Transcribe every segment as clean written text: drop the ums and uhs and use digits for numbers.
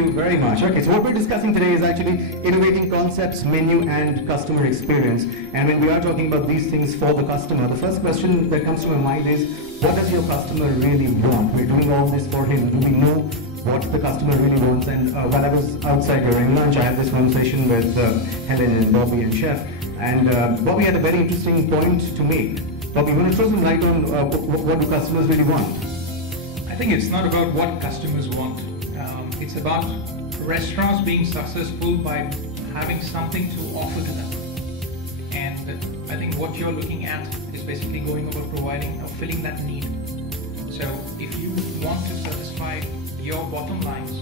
Thank you very much. Okay, so what we're discussing today is actually innovating concepts, menu, and customer experience. And when we are talking about these things for the customer, the first question that comes to my mind is, what does your customer really want? We're doing all this for him. Do we know what the customer really wants? And while I was outside during lunch, I had this conversation with Helen and Bobby and Chef. And Bobby had a very interesting point to make. Bobby, you want to throw some light on what do customers really want? I think it's not about what customers want. It's about restaurants being successful by having something to offer to them. And I think what you're looking at is basically going over providing or filling that need. So if you want to satisfy your bottom lines,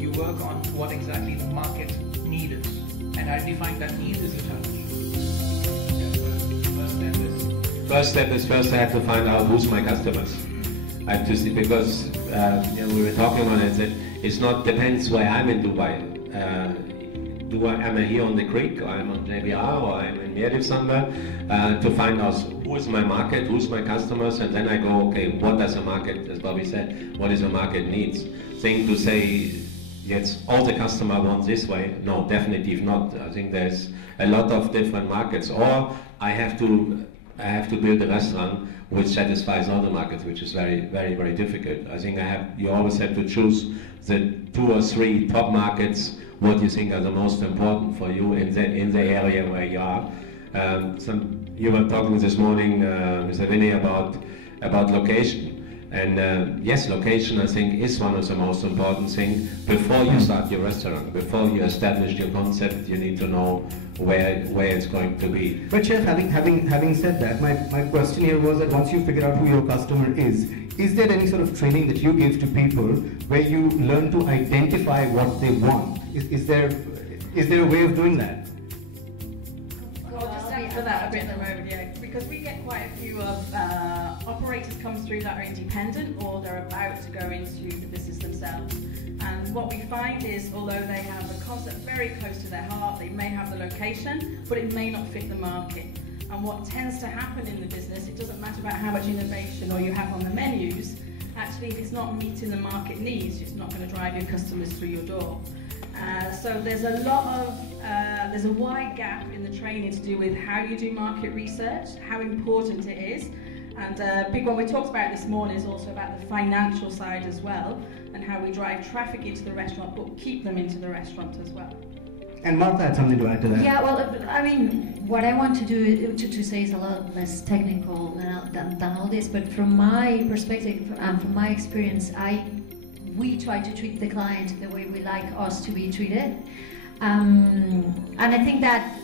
you work on what exactly the market need is. And identifying that need is a challenge. First step is I have to find out who's my customers. I have to see, because we were talking on it, that it's not depends where I'm in Dubai. Am I here on the creek, or I'm on JBR, or I'm in MEFF somewhere, to find out who is my market, who's my customers, and then I go, okay, what does the market, as Bobby said, what is the market needs? Thing to say, yes, all the customer wants this way. No, definitely not. I think there's a lot of different markets, or I have to build a restaurant which satisfies all the markets, which is very, very, very difficult. I think you always have to choose the 2 or 3 top markets, what you think are the most important for you in the area where you are. You were talking this morning, Mr. Vinny, about location. And yes, location, I think, is one of the most important things. Before you start your restaurant, before you establish your concept, you need to know where it's going to be. But Chef, having said that, my question here was that once you figure out who your customer is there any sort of training that you give to people where you learn to identify what they want? Is there a way of doing that? I'll just answer that a bit at the moment, yeah, because we get quite a few of operators come through that are independent or they're about to go into the business themselves. And what we find is, although they have a concept very close to their heart, they may have the location, but it may not fit the market. And what tends to happen in the business, it doesn't matter about how much innovation or you have on the menus, actually if it's not meeting the market needs, it's not going to drive your customers through your door. So there's a lot of, there's a wide gap in the training to do with how you do market research, how important it is. And a big one we talked about this morning is also about the financial side as well, and how we drive traffic into the restaurant, but keep them into the restaurant as well. And Martha had something to add to that. Yeah, well, I mean, what I want to do to say is a lot less technical than all this, but from my perspective and from my experience, we try to treat the client the way we like us to be treated. And I think that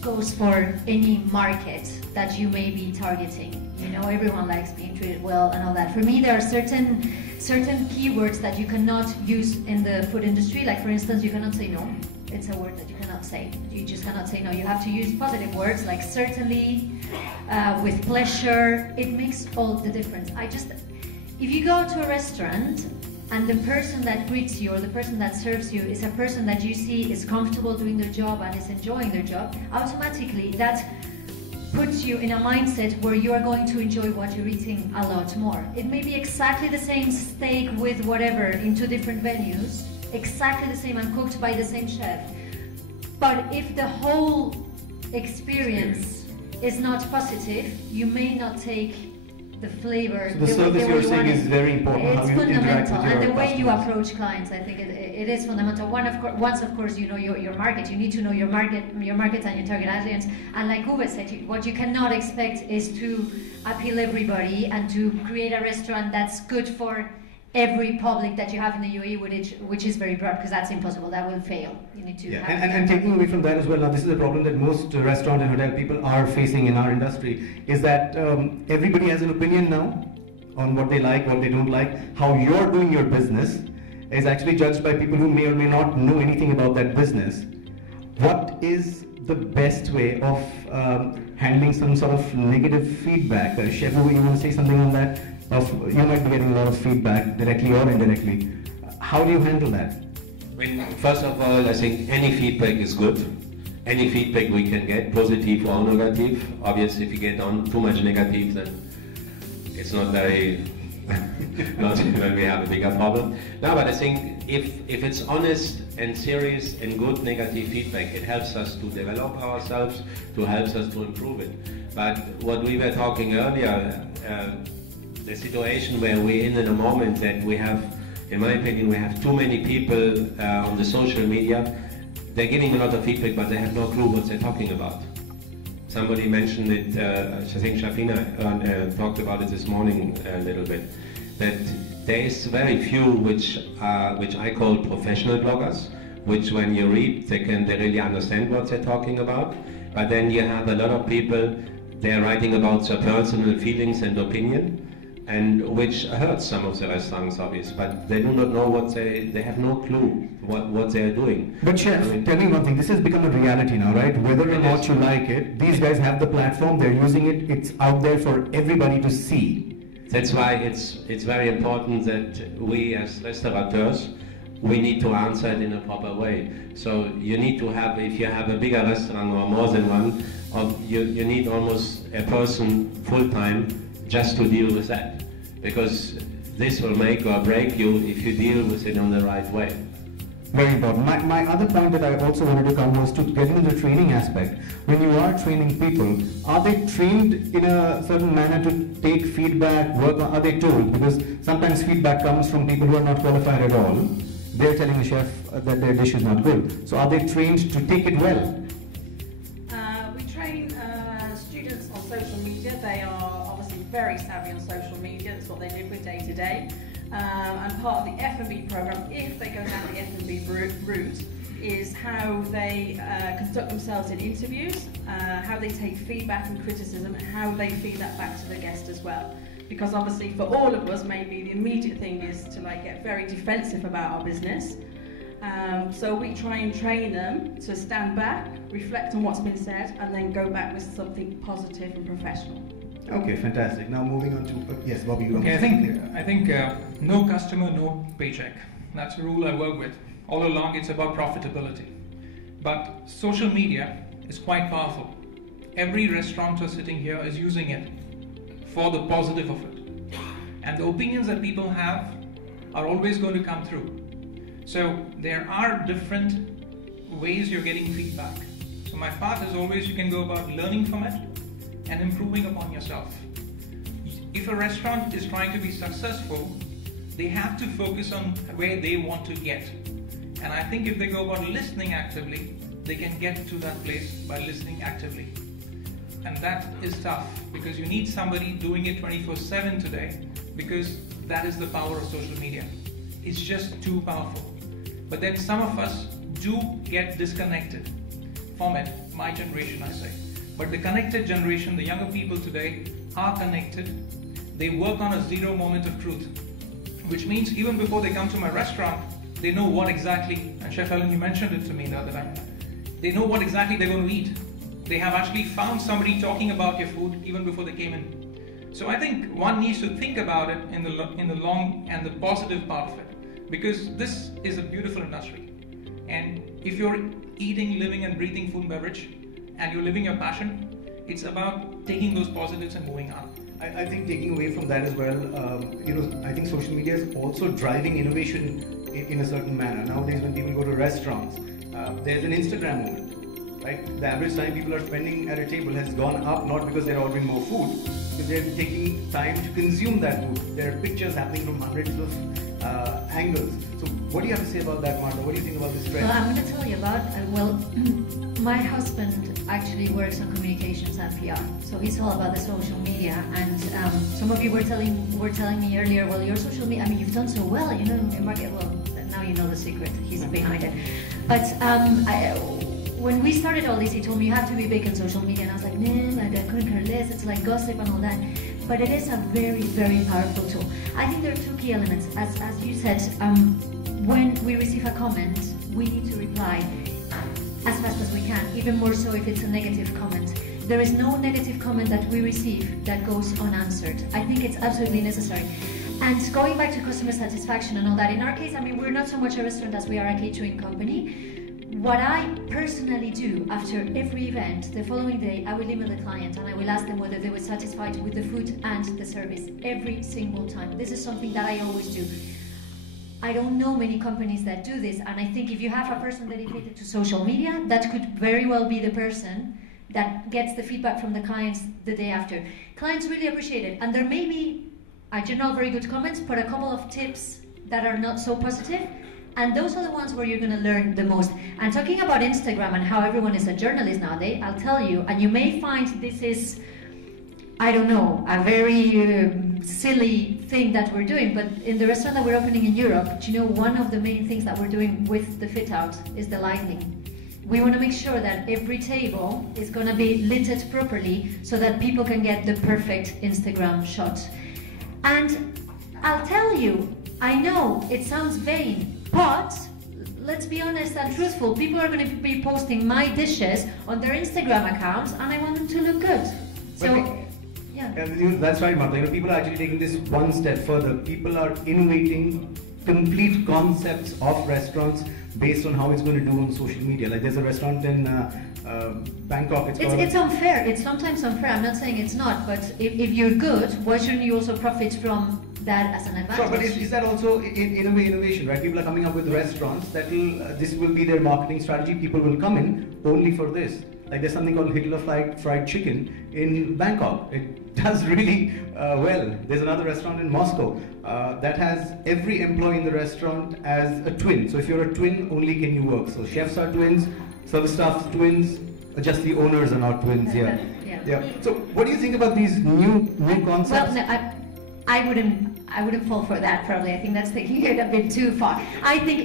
goes for any market that you may be targeting. You know, everyone likes being treated well and all that. For me, there are certain keywords that you cannot use in the food industry. Like, for instance, you cannot say no. It's a word that you cannot say. You just cannot say no. You have to use positive words like certainly, with pleasure. It makes all the difference. If you go to a restaurant and the person that greets you or the person that serves you is a person that you see is comfortable doing their job and is enjoying their job, automatically that puts you in a mindset where you are going to enjoy what you're eating a lot more. It may be exactly the same steak with whatever in 2 different venues, exactly the same and cooked by the same chef. But if the whole experience is not positive, you may not take the flavor. So the service you're saying is very important. It's how you fundamental, and the way you approach clients, I think it is fundamental. Once, of course, you know your market. You need to know your market and your target audience. And like Uwe said, what you cannot expect is to appeal everybody and to create a restaurant that's good for every public that you have in the UAE, which is very broad, because that's impossible. That will fail. You need to have and taking away from that as well, now this is a problem that most restaurant and hotel people are facing in our industry, is that everybody has an opinion now on what they like, what they don't like. How you're doing your business is actually judged by people who may or may not know anything about that business. What is the best way of handling some sort of negative feedback? Chef, you want to say something on that? You might be getting a lot of feedback, directly or indirectly. How do you handle that? First of all, I think any feedback is good. Any feedback we can get, positive or negative. Obviously, if you get on too much negative, then it's not very not when we have a bigger problem. No, but I think if it's honest and serious and good negative feedback, it helps us to develop ourselves, to helps us to improve it. But what we were talking earlier, the situation where we're in a moment that we have, in my opinion, we have too many people on the social media. They're giving a lot of feedback, but they have no clue what they're talking about. Somebody mentioned it, I think Shafina talked about it this morning a little bit, that there is very few which I call professional bloggers, which when you read, they really understand what they're talking about. But then you have a lot of people, they're writing about their personal feelings and opinion, and which hurts some of the restaurants, obviously, but they do not know what they have no clue what they're doing. But Chef, tell me one thing, this has become a reality now, right? Whether or not you like it, these guys have the platform, they're using it, it's out there for everybody to see. That's why it's very important that we as restaurateurs, we need to answer it in a proper way. So you need to have, if you have a bigger restaurant or more than one, you need almost a person full-time just to deal with that, because this will make or break you if you deal with it in the right way. Very important. My other point that I also wanted to come was to get into the training aspect. When you are training people, are they trained in a certain manner to take feedback, work on, are they told? Because sometimes feedback comes from people who are not qualified at all. They're telling the chef that their dish is not good. So are they trained to take it well? We train students on social media. They are obviously very savvy on social media. That's what they live with day to day. And part of the F&B program, if they go down the F&B route, is how they conduct themselves in interviews, how they take feedback and criticism, and how they feed that back to the guest as well. Because obviously for all of us, maybe the immediate thing is to get very defensive about our business. So we try and train them to stand back, reflect on what's been said, and then go back with something positive and professional. Okay, fantastic. Now moving on to yes, Bobby. You okay, I think no customer, no paycheck. That's a rule I work with. All along, it's about profitability. But social media is quite powerful. Every restaurateur sitting here is using it for the positive of it. And the opinions that people have are always going to come through. So there are different ways you're getting feedback. So my path is always you can go about learning from it and improving upon yourself. If a restaurant is trying to be successful, they have to focus on where they want to get. And I think if they go about listening actively, they can get to that place by listening actively. And that is tough, because you need somebody doing it 24/7 today, because that is the power of social media. It's just too powerful. But then some of us do get disconnected from it, my generation I say. But the connected generation, the younger people today, are connected. They work on a zero moment of truth, which means even before they come to my restaurant, they know what exactly, and Chef Ellen, you mentioned it to me the other time, they know what exactly they're going to eat. They have actually found somebody talking about your food even before they came in. So I think one needs to think about it in the long and the positive part of it, because this is a beautiful industry. And if you're eating, living and breathing food and beverage, and you're living your passion, it's about taking those positives and moving on. I think taking away from that as well, I think social media is also driving innovation in a certain manner. Nowadays when people go to restaurants, there's an Instagram moment, right? The average time people are spending at a table has gone up, not because they're ordering more food, because they're taking time to consume that food. There are pictures happening from hundreds of angles. So what do you have to say about that, Martha? What do you think about this trend? Well, I'm going to tell you about, my husband actually works on communications and PR, so he's all about the social media. And some of you were telling me earlier, well, your social media, I mean, you've done so well, in your market. Well, now you know the secret. He's behind it. But when we started all this, he told me you have to be big in social media, and I was like, nah, I couldn't care less. It's like gossip and all that. But it is a very, very powerful tool. I think there are two key elements. As you said, when we receive a comment, we need to reply as fast as we can, even more so if it's a negative comment. There is no negative comment that we receive that goes unanswered. I think it's absolutely necessary. And going back to customer satisfaction and all that, in our case, I mean, we're not so much a restaurant as we are a catering company. what I personally do after every event, the following day, I will email the client and I will ask them whether they were satisfied with the food and the service every single time. This is something that I always do. I don't know many companies that do this, and I think if you have a person dedicated to social media, that could very well be the person that gets the feedback from the clients the day after. Clients really appreciate it, and there may be a general very good comments, but a couple of tips that are not so positive, and those are the ones where you're going to learn the most. And talking about Instagram and how everyone is a journalist nowadays, I'll tell you, and you may find this is, I don't know, a very silly thing that we're doing, but in the restaurant that we're opening in Europe, do you know one of the main things that we're doing with the fit out is the lighting. We want to make sure that every table is going to be lit properly so that people can get the perfect Instagram shot. And I'll tell you, I know it sounds vain, but let's be honest and truthful, people are going to be posting my dishes on their Instagram accounts and I want them to look good. So, yeah. That's right, Martha. People are actually taking this one step further. People are innovating complete concepts of restaurants based on how it's going to do on social media. Like there's a restaurant in Bangkok. It's unfair. It's sometimes unfair. I'm not saying it's not, but if you're good, why shouldn't you also profit from that as an advantage? Sure, but is that also in a way innovation, right? People are coming up with restaurants that will, this will be their marketing strategy. People will come in only for this. Like there's something called Hitler fried chicken in Bangkok. It does really well. There's another restaurant in Moscow that has every employee in the restaurant as a twin. So if you're a twin, only can you work. So chefs are twins, service staff twins, just the owners are not twins. Yeah. So what do you think about these new concepts? Well, no, I wouldn't fall for that, probably. I think that's taking it a bit too far. I really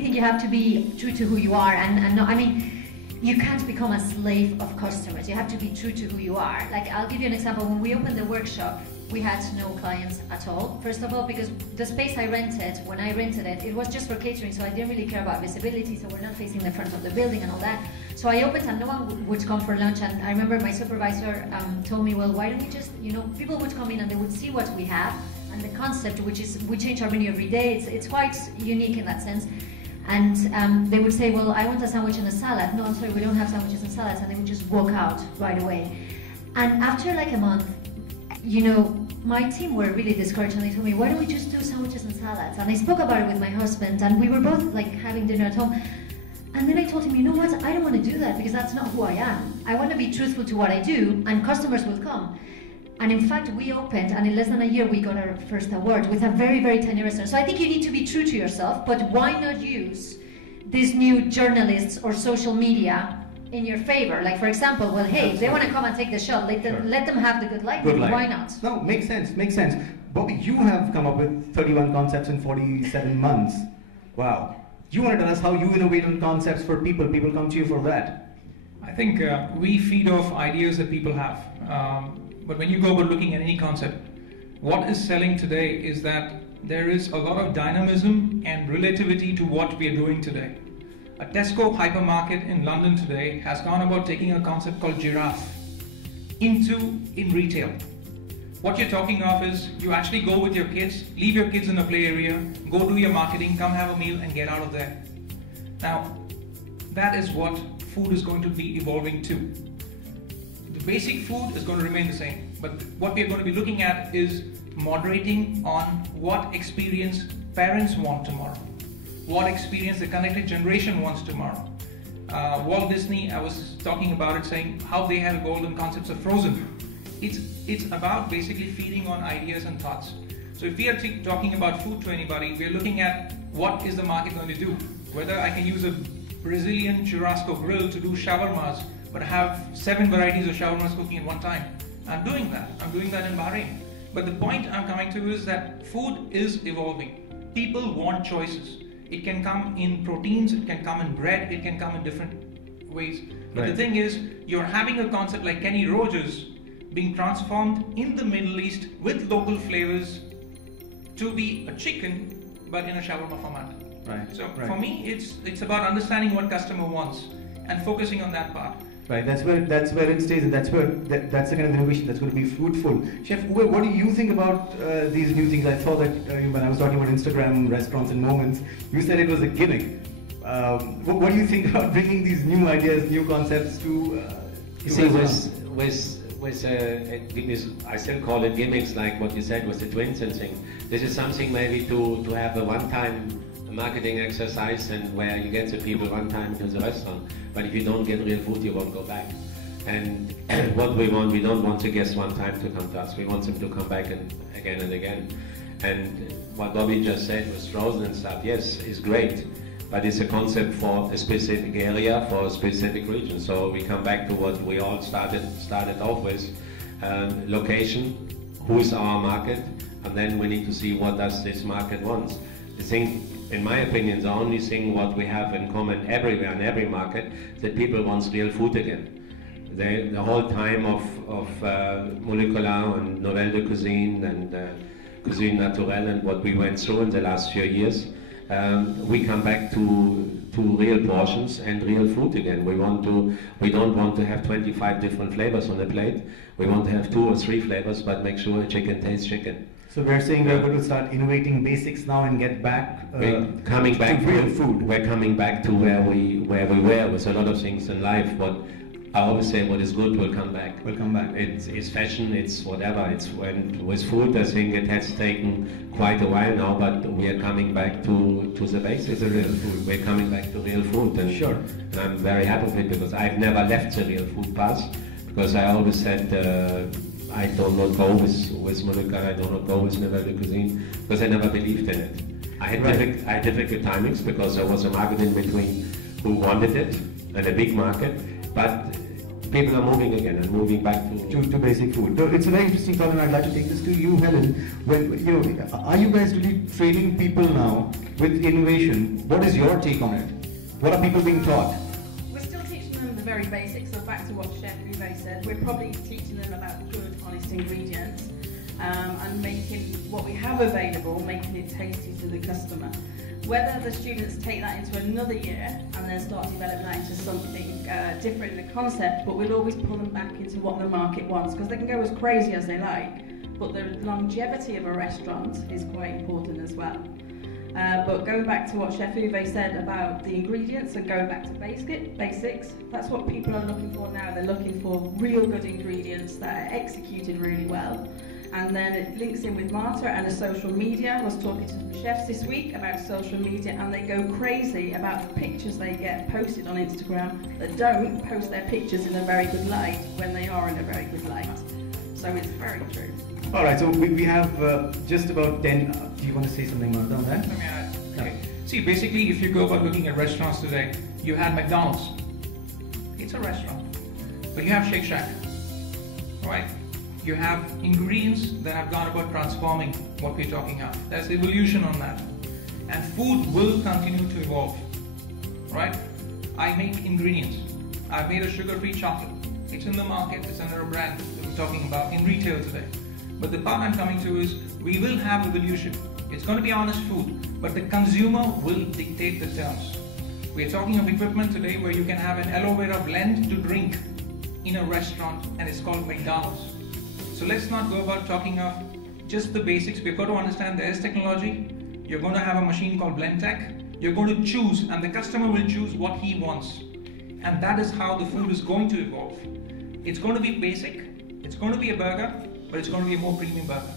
think you have to be true to who you are, and no, I mean, you can't become a slave of customers. You have to be true to who you are. Like, I'll give you an example. When we opened the workshop, we had no clients at all. First of all, because the space I rented, when I rented it, it was just for catering, so I didn't really care about visibility, so we're not facing the front of the building and all that. So I opened and no one would come for lunch, and I remember my supervisor told me, well, why don't we just, people would come in and they would see what we have, and the concept, which is, we change our menu every day, it's quite unique in that sense. And they would say, well, I want a sandwich and a salad. No, I'm sorry, we don't have sandwiches and salads. And they would just walk out right away. And after like a month, my team were really discouraged, and they told me, why don't we just do sandwiches and salads? And I spoke about it with my husband, and we were both like having dinner at home. And then I told him, you know what, I don't want to do that because that's not who I am. I want to be truthful to what I do, and customers will come. And in fact, we opened, and in less than a year, we got our first award with a very, very tiny restaurant. So I think you need to be true to yourself, but why not use these new journalists or social media in your favor? Like, for example, well, hey, if they want to come and take the shot, let them have the good lighting. Why not? No, makes sense. Bobby, you have come up with 31 concepts in 47 months. Wow. You want to tell us how you innovate on concepts for people? People come to you for that. I think we feed off ideas that people have. But when you go about looking at any concept, what is selling today is that there is a lot of dynamism and relativity to what we are doing today. A Tesco hypermarket in London today has gone about taking a concept called giraffe in retail. What you're talking of is you actually go with your kids, leave your kids in a play area, go do your marketing, come have a meal and get out of there. Now, that is what food is going to be evolving to. The basic food is going to remain the same, but what we are going to be looking at is moderating on what experience parents want tomorrow, what experience the connected generation wants tomorrow. Walt Disney, I was talking about it, saying how they have golden concepts of Frozen. It's about basically feeding on ideas and thoughts. So if we are talking about food to anybody, we are looking at what is the market going to do. Whether I can use a Brazilian churrasco grill to do shawarmas, but have 7 varieties of shawarmas cooking at one time. I'm doing that. I'm doing that in Bahrain. But the point I'm coming to is that food is evolving. People want choices. It can come in proteins, it can come in bread, it can come in different ways. But the thing is, you're having a concept like Kenny Rogers being transformed in the Middle East with local flavors to be a chicken, but in a shawarma format. So for me, it's about understanding what customer wants and focusing on that part. Right, that's where it stays, and that's the kind of innovation that's going to be fruitful. Chef Uwe, what do you think about these new things? I saw that when I was talking about Instagram restaurants and moments, you said it was a gimmick. What do you think about bringing these new ideas, new concepts to you see, I still call it gimmicks, like what you said with the twins and things. This is something maybe to have a one-time marketing exercise, and where you get the people one time to the restaurant, but if you don't get real food, you won't go back. And what we don't want the guests one time to come to us. We want them to come back and again. And what Bobby just said was frozen and stuff, yes, is great, but it's a concept for a specific area, for a specific region. So we come back to what we all started off with, location, who is our market, and then we need to see what does this market want. The thing, in my opinion, the only thing what we have in common everywhere in every market, that people want real food again. The whole time of molecular and nouvelle de cuisine and cuisine naturelle and what we went through in the last few years, we come back to real portions and real food again. We don't want to have 25 different flavors on a plate. We want to have 2 or 3 flavors, but make sure chicken tastes chicken. So we're saying we're going to start innovating basics now and get back, we're coming back to real food. We're coming back to where we were with a lot of things in life. But I always say, what is good will come back. Will come back. It's fashion. It's whatever. With food, I think it has taken quite a while now, but we are coming back to the basics. The real food. We're coming back to real food, and sure. And I'm very happy with it, because I've never left the real food path, because I always said I do not go with molecular, I do not go with nouvelle de cuisine, because I never believed in it. I had difficult timings, because there was a market in between who wanted it, and a big market, but people are moving again and moving back to basic food. So it's a very interesting problem. I'd like to take this to you, Helen. When are you guys really training people now with innovation? What is your take on it? What are people being taught? We're still teaching them the very basics. So back to what Chef Uwe said, we're probably teaching them about good, honest ingredients and making what we have available, making it tasty to the customer. Whether the students take that into another year and then start developing that into something different in the concept, but we'll always pull them back into what the market wants, because they can go as crazy as they like, but the longevity of a restaurant is quite important as well. But going back to what Chef Uwe said about the ingredients and going back to basics, that's what people are looking for now. They're looking for real good ingredients that are executed really well. And then it links in with Marta and the social media. I was talking to the chefs this week about social media, and they go crazy about the pictures they get posted on Instagram that don't post their pictures in a very good light when they are in a very good light. So it's very true. All right, so we have just about 10. Do you want to say something, Marta, on that? Let me add. Okay. See, basically, if you go about looking at restaurants today, you had McDonald's. It's a restaurant. But you have Shake Shack, right? You have ingredients that have gone about transforming what we're talking about. There's evolution on that. And food will continue to evolve, right? I make ingredients. I've made a sugar-free chocolate. It's in the market, it's under a brand that we're talking about in retail today. But the part I'm coming to is, we will have evolution. It's going to be honest food, but the consumer will dictate the terms. We're talking of equipment today where you can have an aloe vera blend to drink in a restaurant, and it's called McDonald's. So let's not go about talking of just the basics. We've got to understand there is technology. You're going to have a machine called BlendTech. You're going to choose, and the customer will choose what he wants. And that is how the food is going to evolve. It's going to be basic. It's going to be a burger, but it's going to be a more premium burger.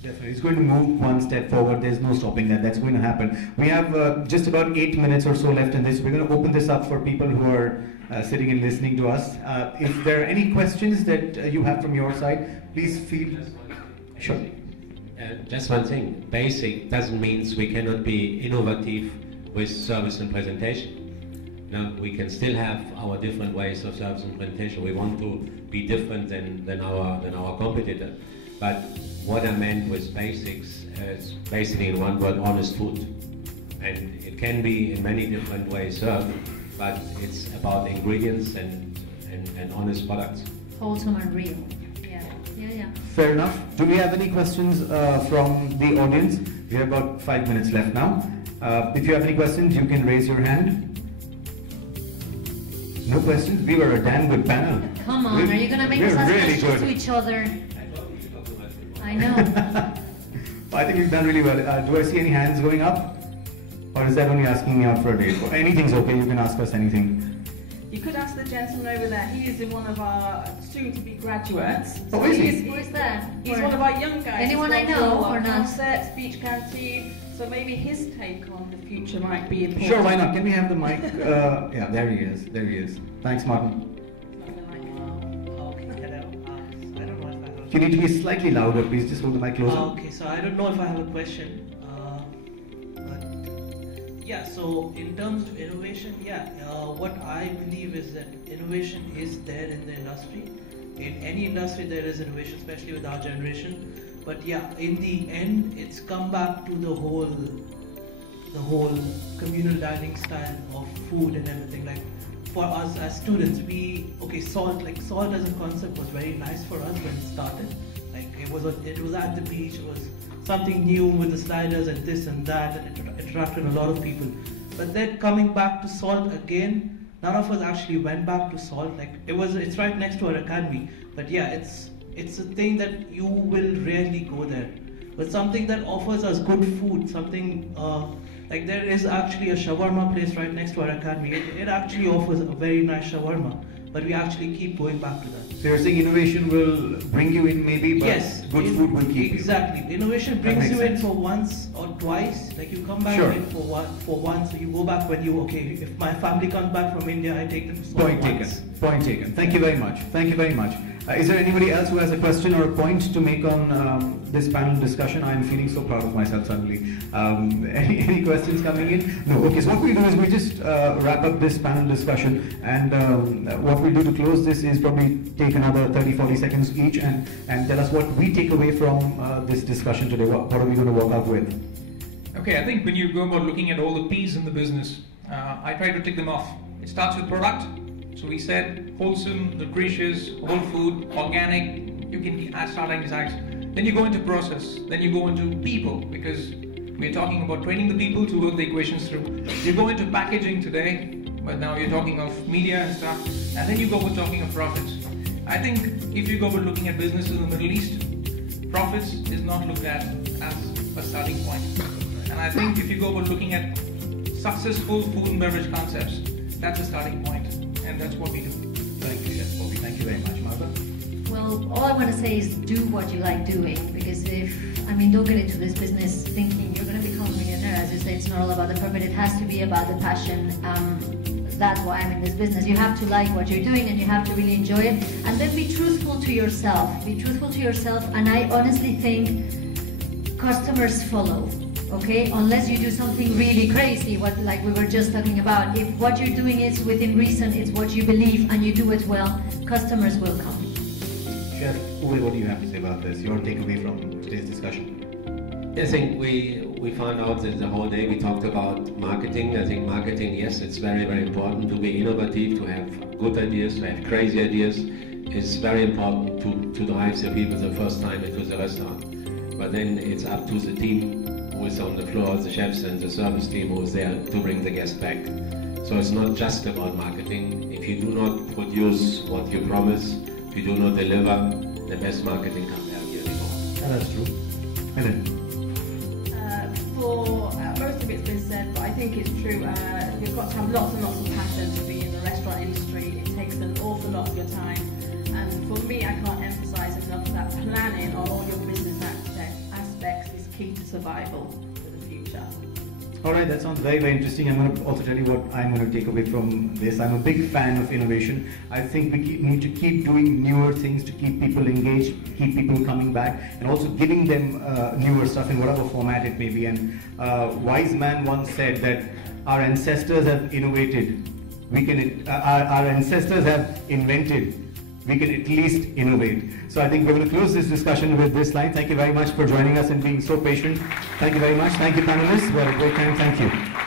Definitely. It's going to move one step forward. There's no stopping that. That's going to happen. We have just about 8 minutes or so left in this. We're going to open this up for people who are sitting and listening to us. If there are any questions that you have from your side, please feel... Sure. Just one thing. Basic doesn't mean we cannot be innovative with service and presentation. Now, we can still have our different ways of service and presentation. We want to be different than our competitor. But what I meant with basics is basically in one word, honest food. And it can be in many different ways served, but it's about ingredients and honest products. Wholesome and real. Yeah. Fair enough. Do we have any questions from the audience? We have about 5 minutes left now. If you have any questions, you can raise your hand. No questions? We were a damn good panel. Come on, are you going to make us ask really questions to each other? I know. I think we've done really well. Do I see any hands going up? Or is that only asking me out for a date? Anything's okay, you can ask us anything. You could ask the gentleman over there. He is in one of our soon-to-be graduates. Oh, is he? Who is that? He's one of our young guys. Anyone I He's gone know through our or not? concerts, beach canteen. So maybe his take on the future might be important. Sure, why not? Can we have the mic? Yeah, there he is. There he is. Thanks, Martin. Okay, hello. I don't know if I have. You need to be slightly louder, please. Just hold the mic closer. Okay, so I don't know if I have a question. Yeah, so in terms of innovation, what I believe is that innovation is there in the industry. In any industry there is innovation, especially with our generation. But yeah, in the end, it's come back to the whole communal dining style of food and everything. Like for us as students, salt as a concept was very nice for us when it started. Like it was at the beach, it was something new with the sliders and this and that, and it attracted a lot of people. But then coming back to salt again, none of us actually went back to salt. Like it's right next to our academy. But yeah, it's a thing that you will rarely go there. But something that offers us good food, something like there is actually a shawarma place right next to our academy. It actually offers a very nice shawarma, but we actually keep going back to that. So you're saying innovation will bring you in maybe, but yes, good food will keep you. Exactly. Innovation brings you in for once or twice. Like you come back Sure. in for once, so you go back when if my family comes back from India, I take them to Point taken. once. Point taken. Thank you very much. Thank you very much. Is there anybody else who has a question or a point to make on this panel discussion? I am feeling so proud of myself suddenly. Any questions coming in? No. Okay, so what we do is we just wrap up this panel discussion, and what we do to close this is probably take another 30-40 seconds each and tell us what we take away from this discussion today. What are we going to walk out with? Okay, I think when you go about looking at all the P's in the business, I try to tick them off. It starts with product. So we said wholesome, nutritious, whole food, organic. You can start adding sides. Then you go into process. Then you go into people, because we're talking about training the people to work the equations through. You go into packaging today, but now you're talking of media and stuff. And then you go with talking of profits. I think if you go with looking at businesses in the Middle East, profits is not looked at as a starting point. And I think if you go with looking at successful food and beverage concepts, that's a starting point. And that's what we do. Thank you, Chef Bobby. Thank you very much, Martha. Well, all I want to say is do what you like doing, because don't get into this business thinking you're going to become a millionaire. As you say, it's not all about the profit, it has to be about the passion. That's why I'm in this business. You have to like what you're doing and you have to really enjoy it. And then be truthful to yourself. Be truthful to yourself, and I honestly think customers follow. Okay, unless you do something really crazy, like we were just talking about. If what you're doing is within reason, it's what you believe, and you do it well, customers will come. Chef Uwe, what do you have to say about this? Your takeaway from today's discussion? I think we found out that the whole day we talked about marketing. I think marketing, yes, it's very, very important to be innovative, to have good ideas, to have crazy ideas. It's very important to drive the people the first time into the restaurant. But then it's up to the team who is on the floor, the chefs and the service team who is there to bring the guest back. So it's not just about marketing. If you do not produce what you promise, if you do not deliver, the best marketing can't help you anymore. That's true. Helen? Most of it's been said, but I think it's true. You've got to have lots and lots of passion to be in the restaurant industry. It takes an awful lot of your time. And for me, I can't emphasize enough that planning on all your business aspects is key to survival for the future. Alright, that sounds very, very interesting. I'm going to also tell you what I'm going to take away from this. I'm a big fan of innovation. I think we need to keep doing newer things to keep people engaged, keep people coming back, and also giving them newer stuff in whatever format it may be. And wise man once said that our ancestors have innovated. Our ancestors have invented. We can at least innovate. So I think we're going to close this discussion with this line. Thank you very much for joining us and being so patient. Thank you very much. Thank you, panelists. We had a great time. Thank you.